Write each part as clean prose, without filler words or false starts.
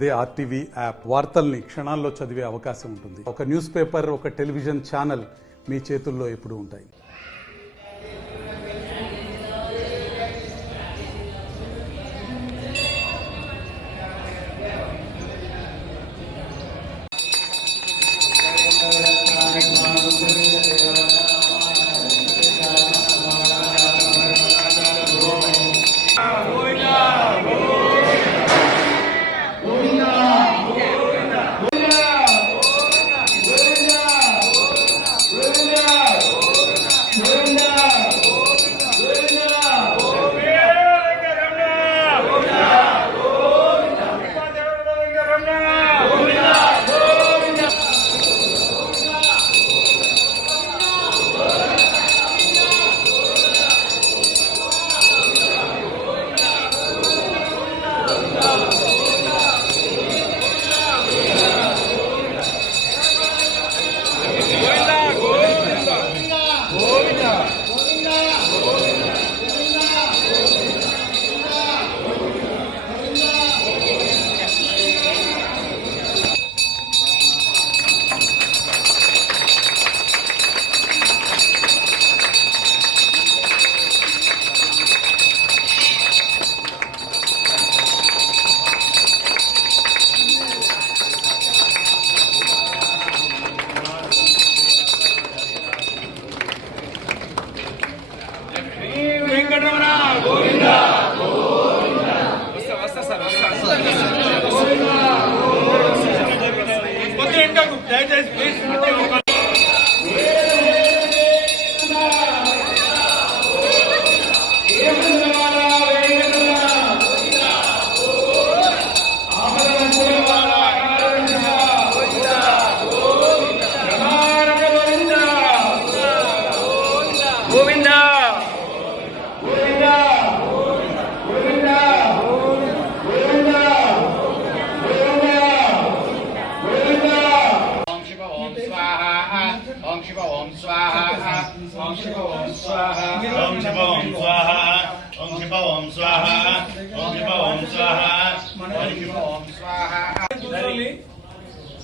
అదే RTV app వార్తల్ని క్షణాల్లో చదివే అవకాశం ఉంటుంది. ఒక న్యూస్ పేపర్, ఒక టెలివిజన్ ఛానల్ మీ చేతుల్లో ఎప్పుడూ ఉంటాయి.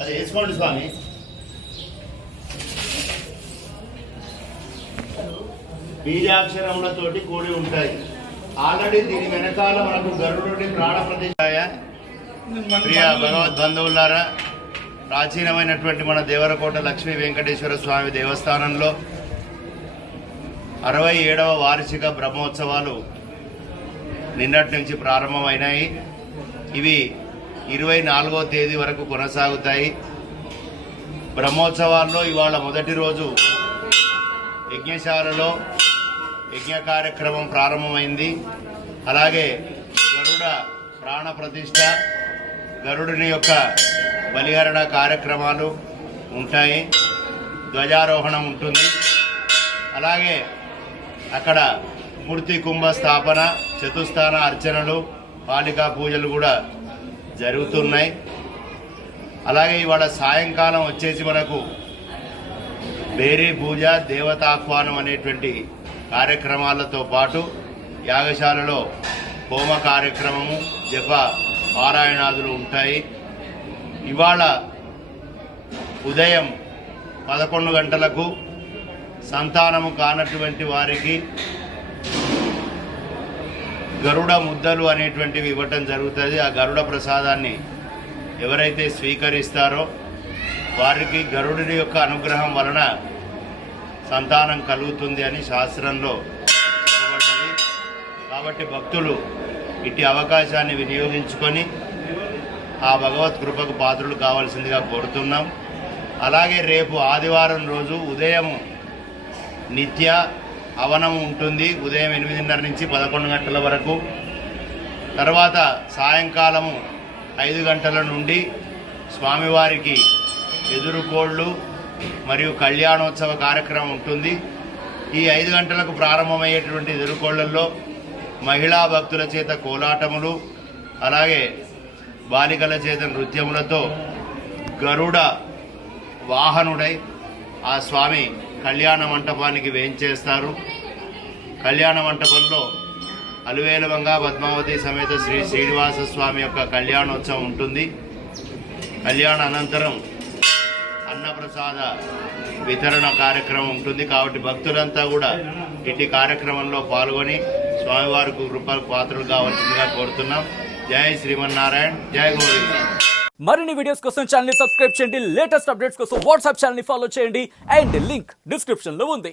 అది వేసుకోండి స్వామి. బీజాక్షరములతోటి కూడి ఉంటాయి. ఆల్రెడీ దీని వెనకాల మనకు గరుడుడి ప్రాణ ప్రతిష్టాయ. ప్రియ భగవద్బంధువులారా, ప్రాచీనమైనటువంటి మన దేవరకోట లక్ష్మీ వెంకటేశ్వర స్వామి దేవస్థానంలో 67వ వార్షిక బ్రహ్మోత్సవాలు నిన్నటి నుంచి ప్రారంభమైనాయి. ఇవి 24వ తేదీ వరకు కొనసాగుతాయి. బ్రహ్మోత్సవాల్లో ఇవాళ మొదటి రోజు యజ్ఞశాలలో యజ్ఞ కార్యక్రమం ప్రారంభమైంది. అలాగే గరుడ ప్రాణ ప్రతిష్ఠ, గరుడుని యొక్క బలిహరణ కార్యక్రమాలు ఉంటాయి. ధ్వజారోహణం ఉంటుంది. అలాగే అక్కడ మూర్తి కుంభ స్థాపన, చతుస్థాన అర్చనలు, పాలికా పూజలు కూడా జరుగుతున్నాయి. అలాగే ఇవాళ సాయంకాలం వచ్చేసి మనకు బేరీ పూజ, దేవతాహ్వానం అనేటువంటి కార్యక్రమాలతో పాటు యాగశాలలో హోమ కార్యక్రమము, జప పారాయణాదులు ఉంటాయి. ఇవాళ ఉదయం 11 గంటలకు సంతానము కానటువంటి వారికి గరుడ ముద్దలు అనేటువంటివి ఇవ్వటం జరుగుతుంది. ఆ గరుడ ప్రసాదాన్ని ఎవరైతే స్వీకరిస్తారో వారికి గరుడుని యొక్క అనుగ్రహం వలన సంతానం కలుగుతుంది అని శాస్త్రంలో చెప్పబడ్డది. కాబట్టి భక్తులు ఇట్టి అవకాశాన్ని వినియోగించుకొని ఆ భగవత్ కృపకు పాత్రులు కావాల్సిందిగా కోరుతున్నాం. అలాగే రేపు ఆదివారం రోజు ఉదయం నిత్య హవనం ఉంటుంది. ఉదయం 8:30 నుంచి 11 గంటల వరకు. తర్వాత సాయంకాలము 5 గంటల నుండి స్వామివారికి ఎదురుకోళ్ళు మరియు కళ్యాణోత్సవ కార్యక్రమం ఉంటుంది. ఈ 5 గంటలకు ప్రారంభమయ్యేటువంటి ఎదురుకోళ్లలో మహిళా భక్తుల చేత కోలాటములు, అలాగే బాలికల చేత నృత్యములతో గరుడ వాహనుడై ఆ స్వామి కళ్యాణ మంటపానికి వేంచేస్తారు. కళ్యాణ మంటపంలో అలువేలువంగా పద్మావతి సమేత శ్రీ శ్రీనివాస స్వామి యొక్క కళ్యాణోత్సవం ఉంటుంది. కళ్యాణ అనంతరం అన్నప్రసాద వితరణ కార్యక్రమం ఉంటుంది. కాబట్టి భక్తులంతా కూడా ఇట్టి కార్యక్రమంలో పాల్గొని స్వామివారికి కృపకు పాత్రలు కావాల్సిందిగా కోరుతున్నాం. జై శ్రీమన్నారాయణ, జై గోవింద. మరిన్ని వీడియోస్ కోసం ఛానల్ ని సబ్స్క్రైబ్ చేయండి. లేటెస్ట్ అప్డేట్స్ కోసం వాట్సాప్ ఛానల్ ని ఫాలో చేయండి. అండ్ లింక్ డిస్క్రిప్షన్ లో ఉంది.